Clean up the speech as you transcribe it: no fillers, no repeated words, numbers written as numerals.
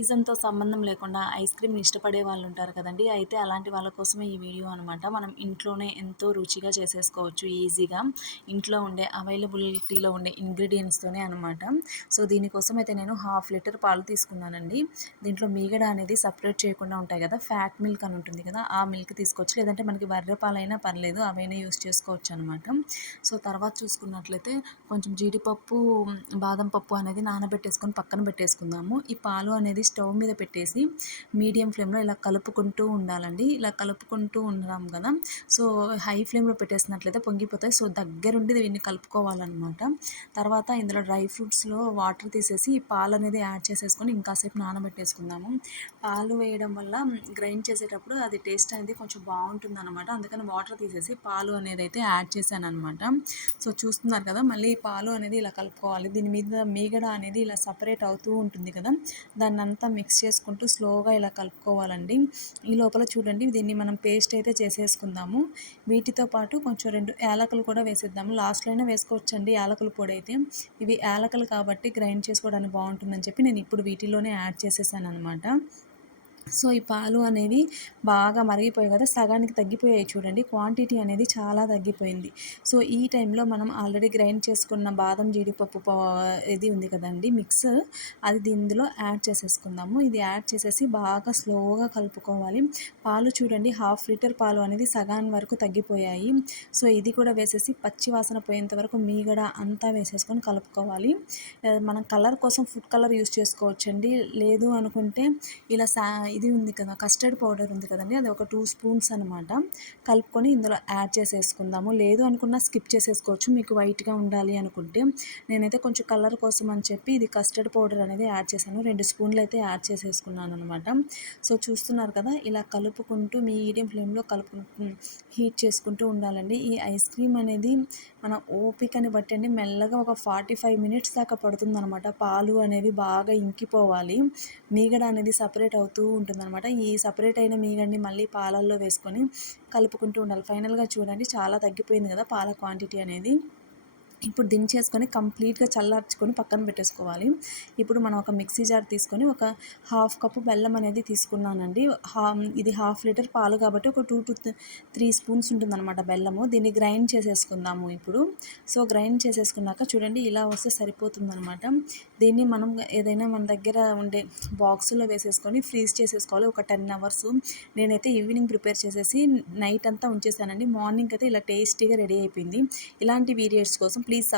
సీజన్‌తో సంబంధం లేకుండా ఐస్ క్రీమ్‌ని ఇష్టపడే వాళ్ళుంటారు కదండీ! అయితే అలాంటి వాళ్ళ కోసమే ఈ వీడియో అనమాట. మనం ఇంట్లోనే ఎంతో రుచిగా చేసేసుకోవచ్చు ఈజీగా. ఇంట్లో ఉండే అవైలబిలిటీలో ఉండే ఇంగ్రీడియెంట్స్‌తోనే అనమాట. సో, దీనికోసం అయితే నేను హాఫ్ లీటర్ పాలు తీసుకున్నానండి. దీంట్లో మీగడ అనేది సెపరేట్ చేయకుండా ఉంటాయి కదా! ఫ్యాట్ మిల్క్ అని ఉంటుంది కదా! ఆ మిల్క్ తీసుకోవచ్చు. లేదంటే మనకి బర్రె పాలైనా పర్లేదు. అవైనా యూజ్ చేసుకోవచ్చనమాట. సో, తర్వాత చూసుకున్నట్లయితే కొంచెం జీడిపప్పు, బాదం పప్పు అనేది నానబెట్టేసుకొని పక్కన పెట్టేసుకుందాము. ఈ పాలు అనేది స్టవ్ మీద పెట్టేసి మీడియం ఫ్లేమ్‌లో ఇలా కలుపుకుంటూ ఉండాలండి. ఇలా కలుపుకుంటూ ఉన్నాం కదా! సో, హై ఫ్లేమ్‌లో పెట్టేసినట్లయితే పొంగిపోతాయి. సో, దగ్గరుండి దీన్ని కలుపుకోవాలనమాట. తర్వాత ఇందులో డ్రై ఫ్రూట్స్‌లో వాటర్ తీసేసి ఈ పాలనేది యాడ్ చేసేసుకొని ఇంకాసేపు నానబెట్టేసుకుందాము. పాలు వేయడం వల్ల గ్రైండ్ చేసేటప్పుడు అది టేస్ట్ అనేది కొంచెం బావుంటుందనమాట. అందుకని వాటర్ తీసేసి పాలు అనేదైతే యాడ్ చేశాననమాట. సో, చూస్తున్నారు కదా! మళ్ళీ ఈ పాలు అనేది ఇలా కలుపుకోవాలి. దీని మీద మీగడ అనేది ఇలా సపరేట్ అవుతూ ఉంటుంది కదా! దాన్నంతా మిక్స్ చేసుకుంటూ స్లోగా ఇలా కలుపుకోవాలండి. ఈ లోపల చూడండి దీన్ని మనం పేస్ట్ అయితే చేసేసుకుందాము. వీటితో పాటు కొంచెం 2 యాలకులు కూడా వేసేద్దాము. లాస్ట్‌లో అయినా వేసుకోవచ్చండి యాలకుల పొడైతే. ఇవి యాలకులు కాబట్టి గ్రైండ్ చేసుకోవడానికి బావుంటుందని చెప్పి నేను ఇప్పుడు వీటిలోనే యాడ్ చేసేసాననమాట. సో, ఈ పాలు అనేవి బాగా మరిగిపోయాయి కదా! సగానికి తగ్గిపోయాయి చూడండి. క్వాంటిటీ అనేది చాలా తగ్గిపోయింది. సో, ఈ టైంలో మనం ఆల్రెడీ గ్రైండ్ చేసుకున్న బాదం, జీడిపప్పు ఇది ఉంది కదండీ మిక్స్, అది ఇందులో యాడ్ చేసేసుకుందాము. ఇది యాడ్ చేసేసి బాగా స్లోగా కలుపుకోవాలి. పాలు చూడండి హాఫ్ లీటర్ పాలు అనేది సగం వరకు తగ్గిపోయాయి. సో, ఇది కూడా వేసేసి పచ్చి వాసన పోయేంత వరకు మీగడ అంతా వేసేసుకొని కలుపుకోవాలి. మనం కలర్ కోసం ఫుడ్ కలర్ యూజ్ చేసుకోవచ్చండి. లేదు అనుకుంటే ఇలా ఇది ఉంది కదా! కస్టర్డ్ పౌడర్ ఉంది కదండీ! అది ఒక 2 స్పూన్స్ అనమాట. కలుపుకొని ఇందులో యాడ్ చేసేసుకుందాము. లేదు అనుకున్నా స్కిప్ చేసేసుకోవచ్చు మీకు వైట్‌గా ఉండాలి అనుకుంటే. నేనైతే కొంచెం కలర్ కోసం అని చెప్పి ఇది కస్టర్డ్ పౌడర్ అనేది యాడ్ చేశాను. 2 స్పూన్లు అయితే యాడ్ చేసేసుకున్నాననమాట. సో, చూస్తున్నారు కదా! ఇలా కలుపుకుంటూ మీడియం ఫ్లేమ్‌లో హీట్ చేసుకుంటూ ఉండాలండి. ఈ ఐస్ క్రీమ్ అనేది మన ఓపికని బట్టి అండి మెల్లగా ఒక 45 మినిట్స్ దాకా పడుతుందనమాట. పాలు అనేవి బాగా ఇంకిపోవాలి. మీగడ అనేది సపరేట్ అవుతూ ఉంటుందనమాట. ఈ సపరేట్ అయిన మీగడని మళ్ళీ పాలల్లో వేసుకొని కలుపుకుంటూ ఉండాలి. ఫైనల్‌గా చూడండి చాలా తగ్గిపోయింది కదా పాల క్వాంటిటీ అనేది. ఇప్పుడు దించేసుకొని కంప్లీట్‌గా చల్లార్చుకొని పక్కన పెట్టేసుకోవాలి. ఇప్పుడు మనం ఒక మిక్సీ జార్ తీసుకొని ఒక హాఫ్ కప్పు బెల్లం అనేది తీసుకున్నానండి. ఇది హాఫ్ లీటర్ పాలు కాబట్టి ఒక 2-3 స్పూన్స్ ఉంటుందన్నమాట బెల్లము. దీన్ని గ్రైండ్ చేసేసుకుందాము ఇప్పుడు. సో, గ్రైండ్ చేసేసుకున్నాక చూడండి ఇలా వస్తే సరిపోతుందనమాట. దీన్ని మనం ఏదైనా మన దగ్గర ఉండే బాక్సులో వేసేసుకొని ఫ్రీజ్ చేసేసుకోవాలి ఒక 10 అవర్స్. నేనైతే ఈవినింగ్ ప్రిపేర్ చేసేసి నైట్ అంతా ఉంచేసానండి. మార్నింగ్ అయితే ఇలా టేస్టీగా రెడీ అయిపోయింది. ఇలాంటి వీడియోస్ కోసం ప్లీజ్